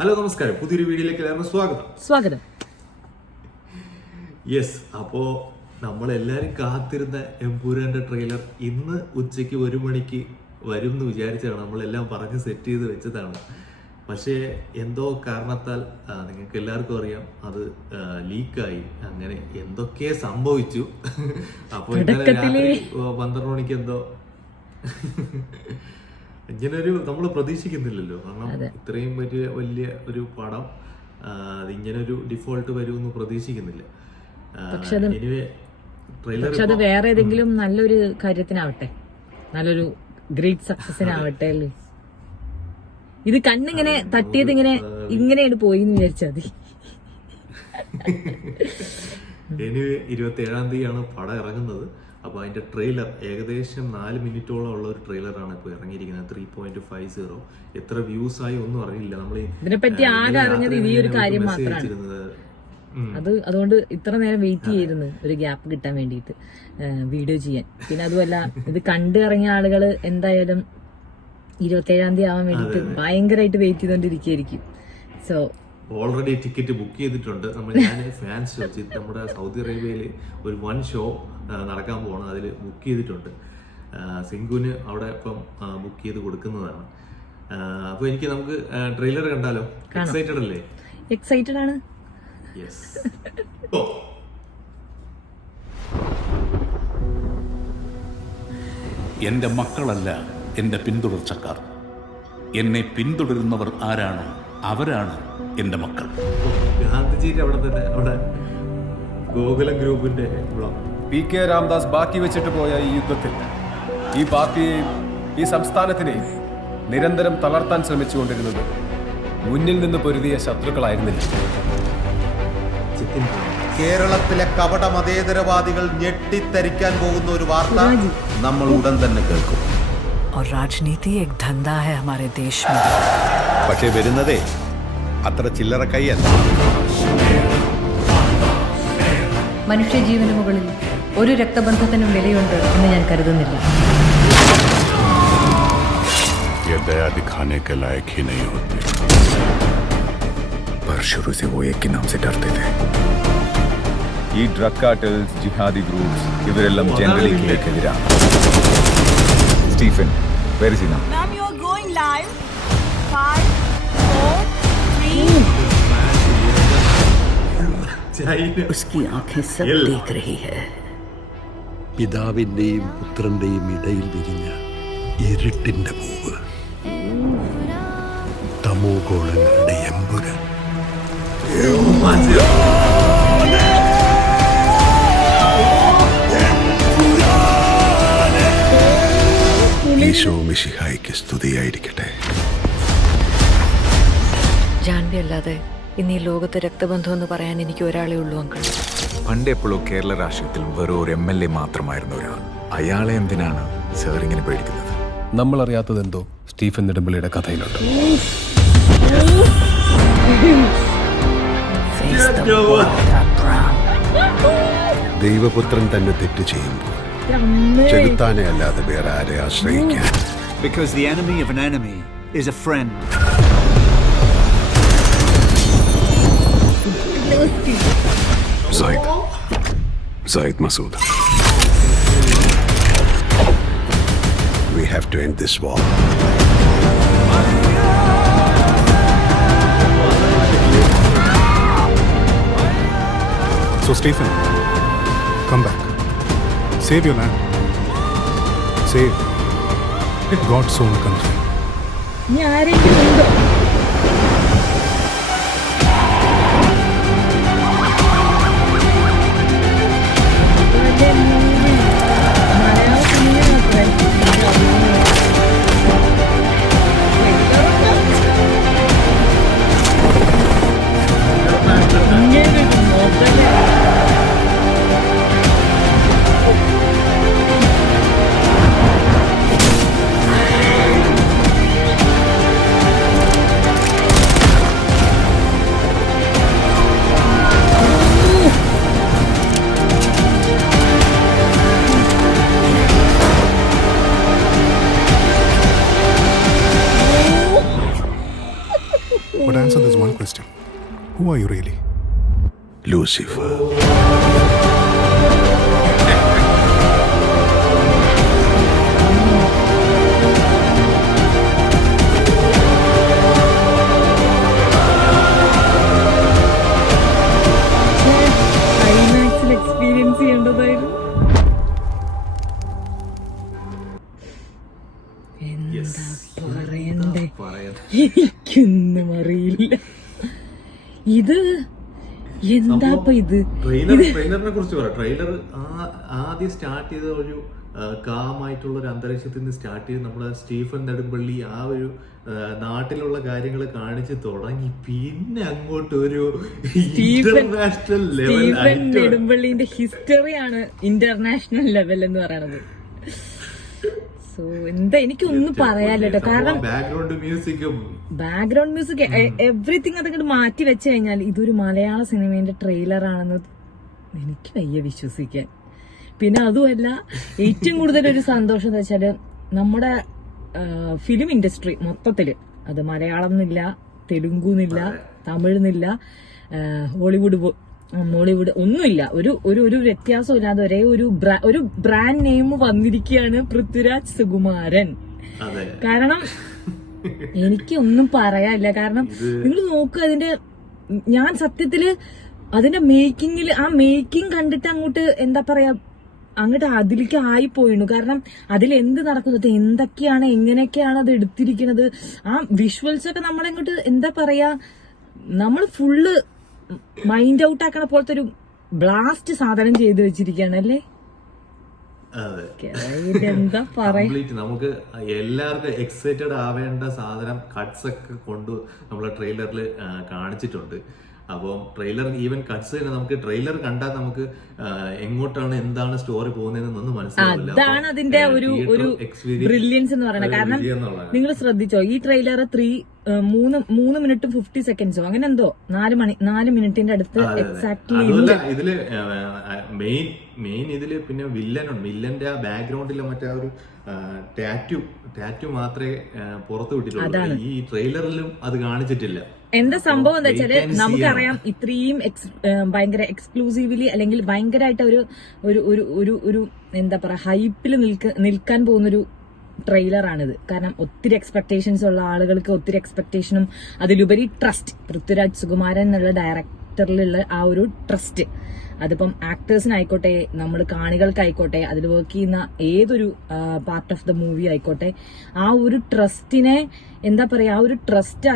Hello നമസ്കാരം, പുതിയൊരു വീഡിയോയിലേക്ക് എല്ലാവർക്കും സ്വാഗതം. യെസ്, അപ്പോൾ നമ്മളെല്ലാവരും കാത്തിരുന്ന എമ്പുരാന്റെ ട്രെയിലർ ഇന്ന് ഉച്ചയ്ക്ക് 1 മണിക്ക് വരും എന്ന് വിചാരിച്ചാണ് നമ്മളെല്ലാം പറഞ്ഞ് സെറ്റ് ചെയ്ത് വെച്ചതാണ്. പക്ഷേ എന്തോ കാരണത്താൽ നിങ്ങൾക്ക് എല്ലാവർക്കും അറിയാം അത് ലീക്കായി, അങ്ങനെ എന്തൊക്കെ സംഭവിച്ചു. അപ്പോൾ ഇന്നലെ രാത്രി 12 മണിക്ക് എന്തോ ഇങ്ങനൊരു നമ്മൾ പ്രതീക്ഷിക്കുന്നില്ലല്ലോ, കാരണം ഇത്രയും വലിയ ഒരു പടം ഇങ്ങനൊരു ഡിഫോൾട്ട് വരുമെന്ന് പ്രതീക്ഷിക്കുന്നില്ല. പക്ഷെ അത് വേറെ ഏതെങ്കിലും നല്ലൊരു കാര്യത്തിനാവട്ടെ, നല്ലൊരു ഗ്രേറ്റ് സക്സസിനാവട്ടെ അല്ലേ. ഇത് കണ്ണിങ്ങനെ തട്ടിയത് ഇങ്ങനെയാണ് പോയി എന്ന് വിചാരിച്ചാൽ മതി. എനിവേ 27-ാം തീയതിയാണ് പടം ഇറങ്ങുന്നത്. അപ്പോൾ അതിന്റെ ട്രെയിലർ ഏകദേശം 4 മിനിറ്റോളം ഉള്ള ഒരു ട്രെയിലറാണ് ഇപ്പോൾ ഇറങ്ങിയിരിക്കുന്നത്. 3.50 എത്ര വ്യൂസ് ആയി ഒന്നും അറിയില്ല. നമ്മൾ ഇതിനെപ്പറ്റി ആകെ അറിഞ്ഞത് ഈ ഒരു കാര്യം മാത്രമാണ്. അതുകൊണ്ട് ഇത്ര നേരം വെയിറ്റ് ചെയ്തിരുന്നു ഒരു ഗ്യാപ്പ് കിട്ടാൻ വേണ്ടിയിട്ട് വീഡിയോ ചെയ്യാൻ. പിന്നെ അതുമല്ല, ഇത് കണ്ടു ഇറങ്ങിയ ആളുകള് എന്തായാലും 27-ാം തീയതി ആവാൻ വേണ്ടിട്ട് ഭയങ്കരമായിട്ട് വെയിറ്റ് ചെയ്തോണ്ടിരിക്കും. സോ ഓൾറെഡി ടിക്കറ്റ് ബുക്ക് ചെയ്തിട്ടുണ്ട്. ഞാൻ ഫാൻസ് ഷോ നമ്മുടെ സൗദി അറേബ്യയിൽ ഒരു 1 ഷോ നടക്കാൻ പോകണം, അതിൽ ബുക്ക് ചെയ്തിട്ടുണ്ട്. സിംഗുവിന് അവിടെ ഇപ്പം ബുക്ക് ചെയ്ത് കൊടുക്കുന്നതാണ്. അപ്പൊ നമുക്ക് ട്രെയിലർ കണ്ടാലോ? എക്സൈറ്റഡ് അല്ലേ? എക്സൈറ്റഡ് ആണ്. യെസ്. എന്റെ മക്കളല്ല എന്റെ പിന്തുടർച്ചക്കാർ. എന്നെ പിന്തുടരുന്നവർ ആരാണോ അവരാണ് എന്റെ മക്കൾ. ഗാന്ധിജിയുടെ അവിടെ ഗോകുലം ഗ്രൂപ്പിന്റെ PK രാംദാസ് ബാക്കി വെച്ചിട്ട് പോയ ഈ യുദ്ധത്തിൽ ഈ പാർട്ടിയെയും ഈ സംസ്ഥാനത്തിനെയും നിരന്തരം തളർത്താൻ ശ്രമിച്ചുകൊണ്ടിരുന്നത് മുന്നിൽ നിന്ന് പൊരുതിയ ശത്രുക്കളായിരുന്നില്ല. കേരളത്തിലെ കപട മതേതരവാദികൾ ഞെട്ടിത്തരിക്കാൻ പോകുന്ന ഒരു വാർത്ത നമ്മൾ ഉടൻ തന്നെ കേൾക്കും. രാജനീതി एक धंधा है हमारे देश में. പക്ഷേ വരുന്നതേ അത്ര ചില്ലറ കൈയല്ല. മനുഷ്യജീവന് മുകളിൽ ഒരു രക്തബന്ധത്തിനും വിലയുണ്ട് എന്ന് ഞാൻ കരുതുന്നില്ല. ये दया दिखाने के लायक ही नहीं होते, पर शुरू से वो एक के नाम से डरते थे. ഈ ഡ്രഗ് കാർട്ടൽസ്, ജിഹാദി ഗ്രൂപ്പ്സ് ഇവരെല്ലാം ജനറലി കേക്കെതിരാണ്. Stephen, where is he now? Ma'am, you are going live. 5, 4, 3. उसकी आंखें सब देख रही है. പിതാവിന്റെയും പുത്രന്റെയും ഇടയിൽ വിരിഞ്ഞ ഇരുട്ടിന്റെ പൂവ്, തമോ ഗോളങ്ങളുടെ എമ്പുരാൻ. ഈശോ മിശിഹായ്ക്ക് സ്തുതിയായിരിക്കട്ടെ. ജാൻവി അല്ലാതെ ഇന്ന് ഈ ലോകത്ത് രക്തബന്ധം എന്ന് പറയാൻ എനിക്ക് ഒരാളേ ഉള്ളൂ അങ്കിൾ. പണ്ടെപ്പോഴും കേരള രാഷ്ട്രീയത്തിൽ വെറും ഒരു MLA മാത്രമായിരുന്ന ഒരാൾ. അയാളെ എന്തിനാണ് സാർ ഇങ്ങനെ പേടിക്കുന്നത്? നമ്മൾ അറിയാത്തതെന്തോ സ്റ്റീഫൻ നെടുമ്പള്ളിയുടെ കഥയിലുണ്ട്. ദൈവപുത്രൻ തന്നെ തെറ്റ് ചെയ്യുമ്പോൾ ചെകുത്താനെ അല്ലാതെ വേറെ ആരെ ആശ്രയിക്കാൻ? Because the enemy of an enemy is a friend. Zaid Masood. We have to end this war. So Stephen, come back. Save your land. Save God's own country. ഇനി ആരെങ്കിലും ഉണ്ടോ? answer this one question. Who are you really? Lucifer. ഐമാക്സിൽ experience ചെയ്യേണ്ടതായിരുന്നു. എന്താ പറയണ്ടേ, എനിക്കൊന്നും അറിയില്ല. ഇത് എന്താപ്പ ഇത്? ട്രെയിലറിനെ കുറിച്ച് പറയാം. ട്രെയിലർ ആദ്യം സ്റ്റാർട്ട് ചെയ്ത ഒരു കാമായിട്ടുള്ള ഒരു അന്തരീക്ഷത്തിൽ നിന്ന് സ്റ്റാർട്ട് ചെയ്ത് നമ്മളെ സ്റ്റീഫൻ നെടുമ്പള്ളി ആ ഒരു നാട്ടിലുള്ള കാര്യങ്ങൾ കാണിച്ച് തുടങ്ങി. പിന്നെ അങ്ങോട്ട് ഒരു ഇന്റർനാഷണൽ ലെവൽ. സ്റ്റീഫൻ നെടുമ്പള്ളിന്റെ ഹിസ്റ്ററിയാണ് ഇന്റർനാഷണൽ ലെവൽ എന്ന് പറയണത്. സോ എന്താ എനിക്കൊന്നും പറയാല്ലോ കേട്ടോ. കാരണം ബാക്ക്ഗ്രൗണ്ട് മ്യൂസിക് എവറിത്തിങ് അതങ്ങോട്ട് മാറ്റി വെച്ച് കഴിഞ്ഞാൽ ഇതൊരു മലയാള സിനിമയുടെ ട്രെയിലർ ആണെന്ന് എനിക്ക് വയ്യ വിശ്വസിക്കാൻ. പിന്നെ അതുമല്ല, ഏറ്റവും കൂടുതൽ ഒരു സന്തോഷം എന്ന് വെച്ചാല് നമ്മുടെ ഫിലിം ഇൻഡസ്ട്രി മൊത്തത്തില്, അത് മലയാളം എന്നില്ല, തെലുങ്കു എന്നില്ല, തമിഴ് എന്നില്ല, മോളിവുഡ് ഒന്നുമില്ല, ഒരു വ്യത്യാസം ഇല്ലാതെ ഒരേ ഒരു ബ്രാൻഡ് നെയിം വന്നിരിക്കുകയാണ് പൃഥ്വിരാജ് സുകുമാരൻ. കാരണം എനിക്കൊന്നും പറയാനില്ല. കാരണം നിങ്ങൾ നോക്കുക, ഞാൻ സത്യത്തില് അതിന്റെ മേക്കിങ്ങിൽ ആ മേക്കിംഗ് കണ്ടിട്ട് അങ്ങോട്ട് എന്താ പറയാ, അങ്ങോട്ട് അതിലേക്ക് ആയിപ്പോയിണു. കാരണം അതിൽ എന്ത് നടക്കുന്നത്, എന്തൊക്കെയാണ്, എങ്ങനെയൊക്കെയാണ് അത് എടുത്തിരിക്കുന്നത്, ആ വിഷ്വൽസ് ഒക്കെ നമ്മളെങ്ങോട്ട് എന്താ പറയാ, നമ്മൾ ഫുള്ള് മൈൻഡ് ഔട്ട് ആക്കണ പോലത്തെ ഒരു ബ്ലാസ്റ്റ് സാധനം ചെയ്തു വെച്ചിരിക്കുകയാണ് അല്ലേ. എന്താ പറയാ, നമുക്ക് എല്ലാവർക്കും എക്സൈറ്റഡ് ആവേണ്ട സാധനം കട്ട്സ് ഒക്കെ കൊണ്ട് നമ്മളെ ട്രെയിലറിൽ കാണിച്ചിട്ടുണ്ട്. അപ്പം ട്രെയിലർ ഈവൻ കട്ട്സ് തന്നെ നമുക്ക് ട്രെയിലർ കണ്ടാൽ നമുക്ക് എങ്ങോട്ടാണ് എന്താണ് സ്റ്റോറി പോകുന്നതെന്നൊന്നും മനസ്സിലാവില്ല. അതാണ് അതിന്റെ ഒരു ബ്രില്യൻസ് എന്ന് പറയുന്നത്. കാരണം നിങ്ങൾ ശ്രദ്ധിച്ചോ, ഈ ട്രെയിലർ 3 മിനിറ്റും 50 സെക്കൻഡ്സോ അങ്ങനെ എന്തോ 4 മിനിറ്റിന്റെ അടുത്ത് എക്സാക്ട്ലി. ഇതില് മെയിൻ ഇതില് പിന്നെ വില്ലനുണ്ട്. വില്ലന്റെ ആ ബാക്ക്ഗ്രൗണ്ടിലെ മറ്റേ ഒരു ടാറ്റു മാത്രമേ പുറത്തു വിട്ടിട്ടുള്ളൂ. ഈ ട്രെയിലറിലും അത് കാണിച്ചിട്ടില്ല. എന്താ സംഭവം എന്താ വെച്ചാല്, നമുക്കറിയാം ഇത്രയും ഭയങ്കര എക്സ്ക്ലൂസീവ്ലി അല്ലെങ്കിൽ ഭയങ്കരമായിട്ട് ഒരു എന്താ പറയാ ഹൈപ്പിൽ നിൽക്കാൻ പോകുന്നൊരു ട്രെയിലറാണിത്. കാരണം ഒത്തിരി എക്സ്പെക്ടേഷൻസ് ഉള്ള ആളുകൾക്ക് ഒത്തിരി എക്സ്പെക്ടേഷനും അതിലുപരി ട്രസ്റ്റ്, പൃഥ്വിരാജ് സുകുമാരൻ എന്നുള്ള ഡയറക്ടറിലുള്ള ആ ഒരു ട്രസ്റ്റ്, അതിപ്പം ആക്ടേഴ്സിനായിക്കോട്ടെ, നമ്മൾ കാണികൾക്കായിക്കോട്ടെ, അതിൽ വർക്ക് ചെയ്യുന്ന ഏതൊരു പാർട്ട് ഓഫ് ദ മൂവി ആയിക്കോട്ടെ, ആ ഒരു ട്രസ്റ്റിനെ എന്താ പറയാ, ആ ഒരു ട്രസ്റ്റ്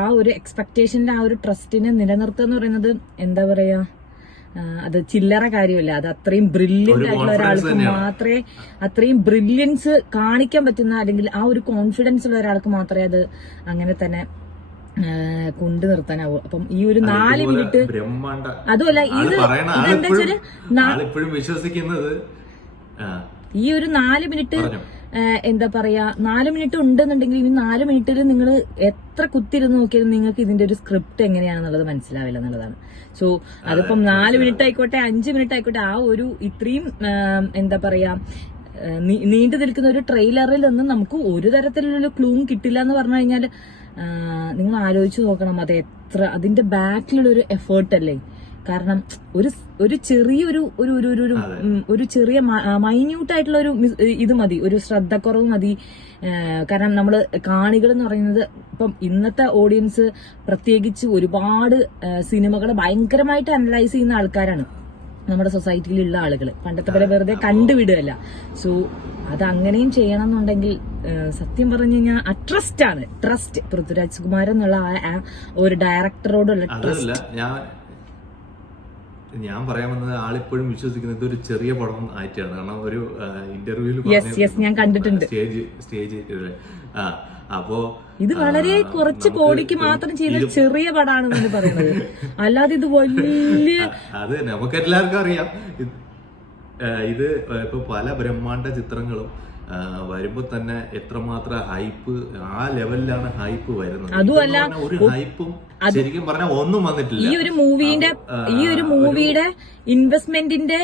ആ ഒരു എക്സ്പെക്ടേഷന്റെ ആ ഒരു ട്രസ്റ്റിനെ നിലനിർത്തുക എന്ന് പറയുന്നത് എന്താ പറയാ, അത് ചില്ലറ കാര്യമല്ല. അത് അത്രയും ബ്രില്യന്റ് ആയിട്ടുള്ള ഒരാൾക്ക് മാത്രമേ, അത്രയും ബ്രില്യൻസ് കാണിക്കാൻ പറ്റുന്ന, അല്ലെങ്കിൽ ആ ഒരു കോൺഫിഡൻസ് ഉള്ള ഒരാൾക്ക് മാത്രമേ അത് അങ്ങനെ തന്നെ കൊണ്ടു നിർത്താനാവൂ. അപ്പം ഈ ഒരു 4 മിനിറ്റ്, അതുമല്ല ഇതെന്താ വെച്ചാല് വിശ്വസിക്കുന്നത് ഈ ഒരു 4 മിനിറ്റ് എന്താ പറയാ, 4 മിനിറ്റ് ഉണ്ടെന്നുണ്ടെങ്കിൽ ഈ 4 മിനിറ്റിൽ നിങ്ങൾ എത്ര കുത്തിരുന്ന് നോക്കിയാലും നിങ്ങൾക്ക് ഇതിന്റെ ഒരു സ്ക്രിപ്റ്റ് എങ്ങനെയാണെന്നുള്ളത് മനസ്സിലാവില്ല എന്നുള്ളതാണ്. സോ അതിപ്പം 4 മിനിറ്റ് ആയിക്കോട്ടെ, 5 മിനിറ്റ് ആയിക്കോട്ടെ, ആ ഒരു ഇത്രയും എന്താ പറയാ നീണ്ടു നിൽക്കുന്ന ഒരു ട്രെയിലറിൽ നിന്ന് നമുക്ക് ഒരു തരത്തിലുള്ള ക്ലൂവും കിട്ടില്ല എന്ന് പറഞ്ഞു കഴിഞ്ഞാൽ നിങ്ങൾ ആലോചിച്ച് നോക്കണം, അത് എത്ര അതിന്റെ ബാക്കിലുള്ള ഒരു എഫേർട്ട് അല്ലേ. കാരണം ഒരു ചെറിയൊരു ഒരു ചെറിയ മൈന്യൂട്ട് ആയിട്ടുള്ള ഒരു ഇത് മതി, ഒരു ശ്രദ്ധക്കുറവ് മതി. കാരണം നമ്മള് കാണികൾ എന്ന് പറയുന്നത് ഇപ്പം ഇന്നത്തെ ഓഡിയൻസ് പ്രത്യേകിച്ച് ഒരുപാട് സിനിമകളെ ഭയങ്കരമായിട്ട് അനലൈസ് ചെയ്യുന്ന ആൾക്കാരാണ് നമ്മുടെ സൊസൈറ്റിയിലുള്ള ആളുകൾ. പണ്ടത്തെ പോലെ വെറുതെ കണ്ടുവിടുകയല്ല. സോ അത് അങ്ങനെയും ചെയ്യണം എന്നുണ്ടെങ്കിൽ സത്യം പറഞ്ഞു കഴിഞ്ഞാൽ ട്രസ്റ്റ് പൃഥ്വിരാജ് സുകുമാരൻ എന്നുള്ള ഒരു ഡയറക്ടറോടുള്ള ട്രസ്റ്റ്. ഞാൻ പറയാൻ വന്നത്, ആളിപ്പോഴും വിശ്വസിക്കുന്നത് ഇതൊരു ചെറിയ പടം ആയിട്ടാണ്. കാരണം ഒരു ഇന്റർവ്യൂവിൽ ഞാൻ കണ്ടിട്ടുണ്ട് സ്റ്റേജ് അപ്പോ ഇത് വളരെ കുറച്ച് കോടിക്ക് മാത്രം ചെയ്ത ചെറിയ പടാണെന്നാണ് പറയുന്നത്. അല്ലാതെ ഇത് വലിയ, അത് നമുക്കെല്ലാവർക്കും അറിയാം. ഇത് ഇപ്പൊ പല ബ്രഹ്മാണ്ഡ ചിത്രങ്ങളും വരുമ്പോ തന്നെ എത്രമാത്രം ഹൈപ്പ്, ആ ലെവലിലാണ് ഹൈപ്പ് വരുന്നത്. അതുമല്ല ഒരു ഹൈപ്പും ശരിക്കും പറഞ്ഞാൽ ഒന്നും വന്നിട്ടില്ല. ഈ ഒരു മൂവിയുടെ ഇൻവെസ്റ്റ്മെന്റിന്റെ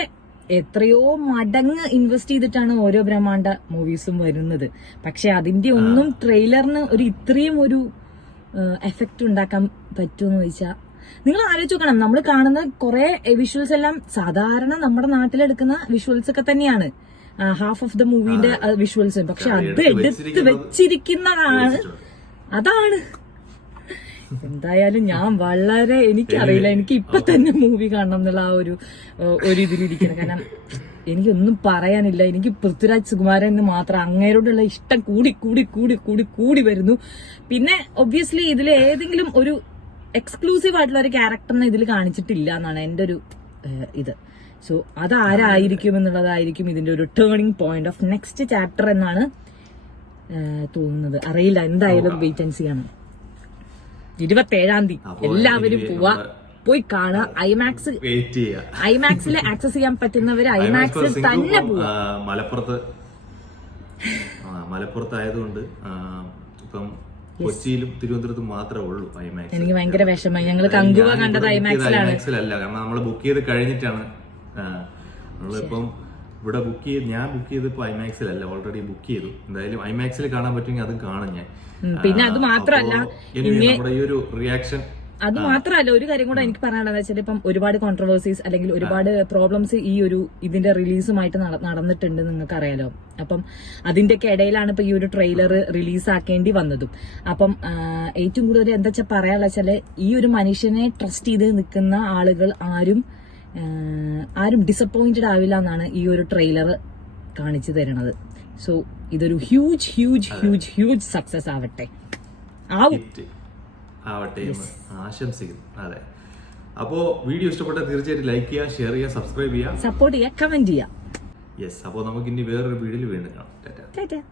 എത്രയോ മടങ്ങ് ഇൻവെസ്റ്റ് ചെയ്തിട്ടാണ് ഓരോ ബ്രഹ്മാണ്ഡ മൂവീസും വരുന്നത്. പക്ഷെ അതിന്റെ ഒന്നും ട്രെയിലറിന് ഇത്രയും എഫക്റ്റ് ഉണ്ടാക്കാൻ പറ്റുമെന്ന് ചോദിച്ചാൽ നിങ്ങൾ ആലോചിച്ച് നോക്കണം. നമ്മൾ കാണുന്ന കുറെ വിഷ്വൽസ് എല്ലാം സാധാരണ നമ്മുടെ നാട്ടിലെടുക്കുന്ന വിഷ്വൽസ് ഒക്കെ തന്നെയാണ്, ഹാഫ് ഓഫ് ദ മൂവിന്റെ വിഷ്വൽസ്. പക്ഷെ അത് എടുത്ത് വെച്ചിരിക്കുന്നതാണ്, അതാണ്. എന്തായാലും ഞാൻ വളരെ, എനിക്കറിയില്ല, എനിക്ക് ഇപ്പൊ തന്നെ മൂവി കാണണം എന്നുള്ള ആ ഒരു ഇതിലിരിക്കണം. കാരണം എനിക്കൊന്നും പറയാനില്ല. എനിക്ക് പൃഥ്വിരാജ് സുകുമാരൻ എന്ന് മാത്രം അങ്ങേരോടുള്ള ഇഷ്ടം കൂടി കൂടി കൂടി കൂടി കൂടി വരുന്നു. പിന്നെ ഒബ്വിയസ്ലി ഇതിൽ ഏതെങ്കിലും ഒരു എക്സ്ക്ലൂസീവ് ആയിട്ടുള്ള ഒരു ക്യാരക്ടറിനെ ഇതിൽ കാണിച്ചിട്ടില്ല എന്നാണ് എന്റെ ഒരു ഇത്. സോ അതാരായിരിക്കും എന്നുള്ളതായിരിക്കും ഇതിന്റെ ഒരു turning point of next chapter എന്നാണ് തോന്നുന്നത്. അറിയില്ല, എന്തായാലും വെയിറ്റ് ആൻഡ് സീ ആണ്. 27-ാം തീയതി എല്ലാവരും പോയി കാണുക. ഐമാക്സിൽ ആക്സസ് ചെയ്യാൻ പറ്റുന്നവര് ഐമാക്സിൽ തന്നെ പോവുക. മലപ്പുറത്തായതുകൊണ്ട് ഇപ്പം കൊച്ചിയിലും തിരുവനന്തപുരത്തും മാത്രമേ ഉള്ളൂ ഐമാക്സ്. എനിക്ക് ഭയങ്കര വിഷമമായി. ഞങ്ങൾ കങ്കുവ കണ്ടത് ഐമാക്സിലല്ല, കാരണം നമ്മൾ ബുക്ക് ചെയ്ത് കഴിഞ്ഞിട്ടാണ്. നമ്മളിപ്പം ഇവിടെ ഞാൻ ബുക്ക് ചെയ്തപ്പോ ഐമാക്സിലല്ല, ഓൾറെഡി ബുക്ക് ചെയ്തു. എന്തായാലും ഐമാക്സിൽ കാണാൻ പറ്റുമെങ്കിൽ അതും കാണും ഞാൻ. പിന്നെ അത് മാത്രല്ല, നമ്മുടെ ഈ ഒരു റിയാക്ഷൻ അത് മാത്രമല്ല, ഒരു കാര്യം കൂടെ എനിക്ക് പറയാനുള്ളത് വെച്ചാൽ ഇപ്പം ഒരുപാട് കോൺട്രവേഴ്സീസ് അല്ലെങ്കിൽ ഒരുപാട് പ്രോബ്ലംസ് ഈ ഒരു ഇതിന്റെ റിലീസുമായിട്ട് നടന്നിട്ടുണ്ട്, നിങ്ങൾക്ക് അറിയാലോ. അപ്പം അതിന്റെയൊക്കെ ഇടയിലാണ് ഇപ്പൊ ഈ ഒരു ട്രെയിലർ റിലീസ് ആക്കേണ്ടി വന്നതും. അപ്പം ഏറ്റവും കൂടുതൽ എന്താ വെച്ചാൽ പറയാനുള്ള വെച്ചാല് ഈ ഒരു മനുഷ്യനെ ട്രസ്റ്റ് ചെയ്ത് നിൽക്കുന്ന ആളുകൾ ആരും ഡിസപ്പോയിന്റഡ് ആവില്ല എന്നാണ് ഈ ഒരു ട്രെയിലർ കാണിച്ചു തരുന്നത്. സോ ഇതൊരു huge huge huge huge success ആവട്ടെ എന്ന് ആശംസിക്കുന്നു. അതെ, അപ്പോ വീഡിയോ ഇഷ്ടപ്പെട്ടാൽ തീർച്ചയായിട്ടും ലൈക്ക് ചെയ്യുക, ഷെയർ ചെയ്യുക, സബ്സ്ക്രൈബ് ചെയ്യുക, സപ്പോർട്ട് ചെയ്യുക, കമന്റ് ചെയ്യുക. യെസ്, അപ്പോൾ നമുക്ക് ഇനി വേറൊരു വീഡിയോയിൽ വീണ്ടും കാണാം. ടാറ്റാ.